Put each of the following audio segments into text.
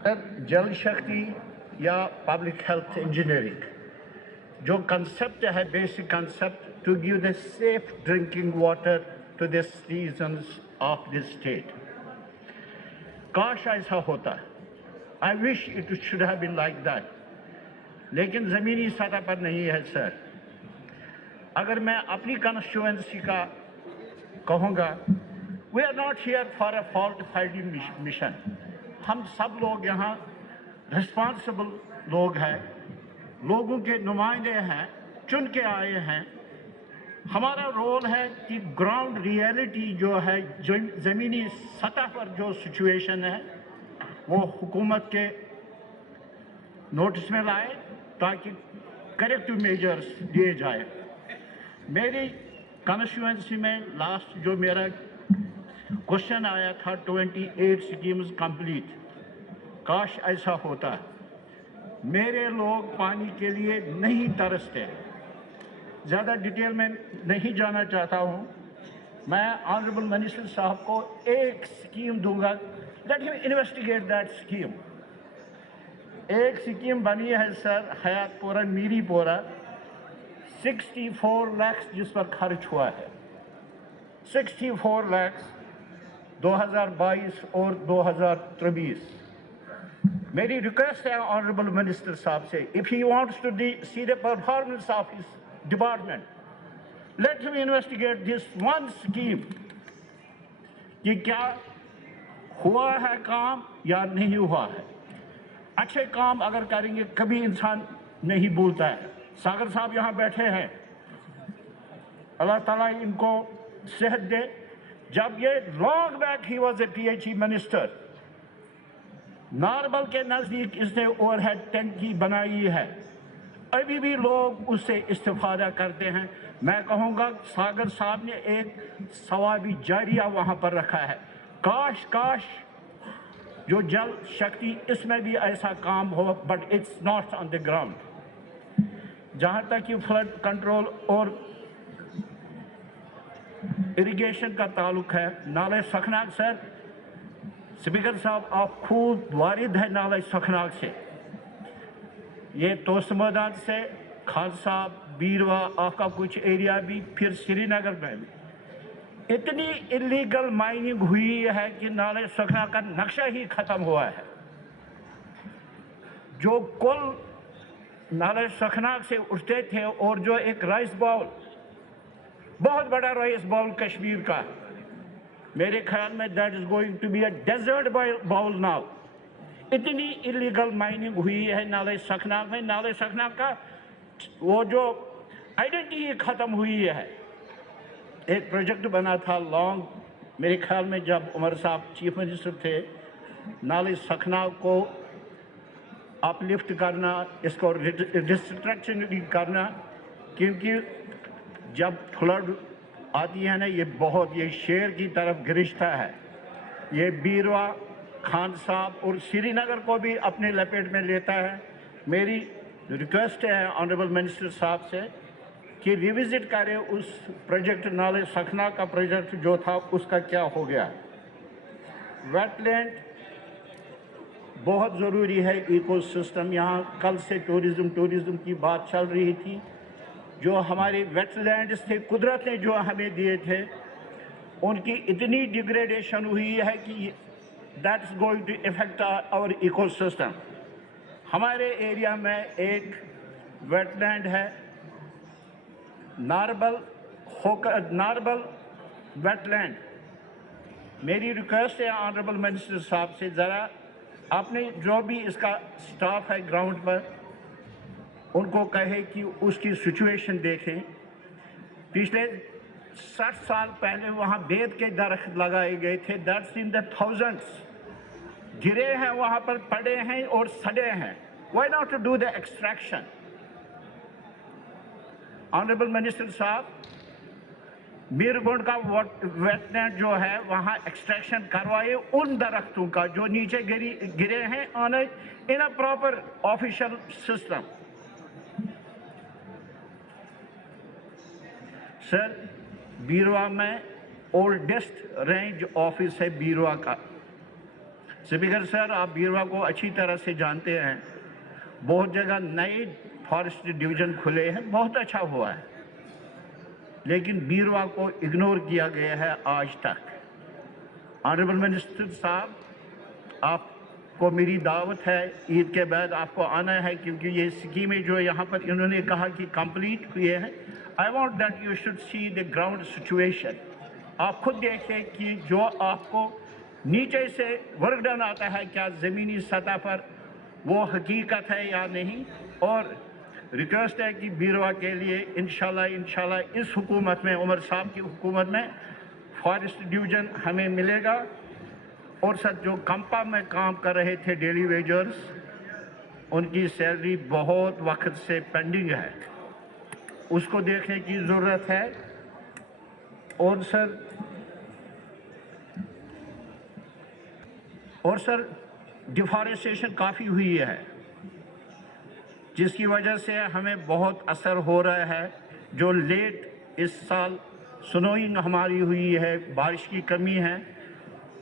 जल शक्ति या public health engineering जो कंसेप्ट है, basic concept to give the safe drinking water to the citizens of this state. काश ऐसा होता, I wish it should have been like that, लेकिन ज़मीनी सतह पर नहीं है सर। अगर मैं अपनी कॉन्स्टिट्यूएंसी का कहूँगा, we are not here for a fault finding mission. हम सब लोग यहाँ रिस्पॉन्सिबल लोग हैं, लोगों के नुमाइंदे हैं, चुन के आए हैं। हमारा रोल है कि ग्राउंड रियलिटी जो है, जो ज़मीनी सतह पर जो सिचुएशन है, वो हुकूमत के नोटिस में लाए ताकि करेक्टिव मेजर्स लिए जाए। मेरी कॉन्स्टिट्यूएंसी में लास्ट जो मेरा क्वेश्चन आया था, 28 स्कीम्स कंप्लीट। काश ऐसा होता। मेरे लोग पानी के लिए नहीं तरसते। ज़्यादा डिटेल में नहीं जाना चाहता हूँ। मैं ऑनरेबल मिनिस्टर साहब को एक स्कीम दूंगा, late him investigate that scheme. एक स्कीम बनी है सर, हयातपुरा मीरीपोरा, 64 लाख जिस पर खर्च हुआ है, 64 लाख 2022 और 2023। मेरी रिक्वेस्ट है ऑनरेबल मिनिस्टर साहब से, if he wants to see the performance of his department, let him investigate this one scheme कि क्या हुआ है काम या नहीं हुआ है। अच्छे काम अगर करेंगे कभी इंसान नहीं भूलता है। सागर साहब यहाँ बैठे हैं, अल्लाह ताला इनको सेहत दे। जब ये long back he was a PhD minister, Narbal के नज़दीक इसने ओवरहेड टैंकी बनाई है, अभी भी लोग उससे इस्तेफादा करते हैं। मैं कहूँगा सागर साहब ने एक सवाबी जारिया वहाँ पर रखा है। काश काश जो जल शक्ति, इसमें भी ऐसा काम हो, but it's not on the ground. जहाँ तक कि फ्लड कंट्रोल और इरिगेशन का ताल्लुक है, नाले सखनाग सर, स्पीकर साहब आप खूब वारिद है नाले सखनाग से, ये तोस्त मैदान से, खान साहब, बीरवा, आपका कुछ एरिया भी, फिर श्रीनगर में भी इतनी इलीगल माइनिंग हुई है कि नाले सखनाग का नक्शा ही ख़त्म हुआ है। जो कुल नाले सखनाग से उठते थे और जो एक राइस बाउल, बहुत बड़ा राइस बाउल कश्मीर का, मेरे ख्याल में that is going to be a desert bowl now. इतनी इलीगल माइनिंग हुई है नाले सखनाग में। नाले सखनाग का वो जो आइडेंटिटी ख़त्म हुई है। एक प्रोजेक्ट बना था लॉन्ग, मेरे ख्याल में जब उमर साहब चीफ मिनिस्टर थे, नाले सखनाग को अपलिफ्ट करना, इसको रिस्ट्रक्चर करना, क्योंकि जब फ्लड आती है ना, ये बहुत, ये शेर की तरफ गिरफ्ता है। ये बीरवा, खान साहब और श्रीनगर को भी अपने लपेट में लेता है। मेरी रिक्वेस्ट है ऑनरेबल मिनिस्टर साहब से कि रिविजिट करें उस प्रोजेक्ट, नाले सखना का प्रोजेक्ट जो था उसका क्या हो गया। वेटलैंड बहुत ज़रूरी है, इकोसिस्टम। यहाँ कल से टूरिज़्म की बात चल रही थी। जो हमारे वेटलैंड्स थे, कुदरत ने जो हमें दिए थे, उनकी इतनी डिग्रेडेशन हुई है कि that is going to effect our ecosystem. हमारे एरिया में एक वेटलैंड है, नारबल वेटलैंड। मेरी रिक्वेस्ट है ऑनरेबल मिनिस्टर साहब से, ज़रा आपने जो भी इसका स्टाफ है ग्राउंड पर, उनको कहे कि उसकी सिचुएशन देखें। पिछले 60 साल पहले वहाँ बेद के दरख्त लगाए गए थे, दैट्स इन द थाउजेंड्स, गिरे हैं वहाँ पर, पड़े हैं और सड़े हैं। Why not to do the extraction. Honourable minister साहब, मीरगोंड का वेटलैंड जो है वहाँ एक्सट्रैक्शन करवाए उन दरख्तों का जो नीचे गिरे हैं, on in a proper official system. Sir, Beerwah में ओल्डेस्ट रेंज ऑफिस है बीरवा का, स्पीकर सर, आप बीरवा को अच्छी तरह से जानते हैं, बहुत जगह नए फॉरेस्ट डिवीज़न खुले हैं, बहुत अच्छा हुआ है, लेकिन बीरवा को इग्नोर किया गया है आज तक। ऑनरेबल मिनिस्टर साहब, आपको मेरी दावत है, ईद के बाद आपको आना है, क्योंकि ये स्कीमें जो यहाँ पर इन्होंने कहा कि कंप्लीट हुए हैं, I want that you should see the ground situation. आप खुद देखें कि जो आपको नीचे से वर्क डन आता है, क्या ज़मीनी सतह पर वो हकीकत है या नहीं। और रिक्वेस्ट है कि बीरवा के लिए इंशाल्लाह इस हुकूमत में, उमर साहब की हुकूमत में फॉरेस्ट डिवीज़न हमें मिलेगा। और सर, जो कंपा में काम कर रहे थे डेली वेजर्स, उनकी सैलरी बहुत वक्त से पेंडिंग है, उसको देखने की ज़रूरत है। और सर डिफॉरेस्टेशन काफ़ी हुई है, जिसकी वजह से हमें बहुत असर हो रहा है। जो लेट इस साल स्नोइंग हमारी हुई है, बारिश की कमी है,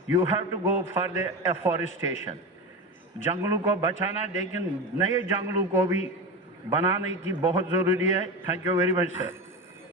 you have to go for the afforestation. जंगलों को बचाना, लेकिन नए जंगलों को भी बनाने की बहुत ज़रूरी है। Thank you very much sir.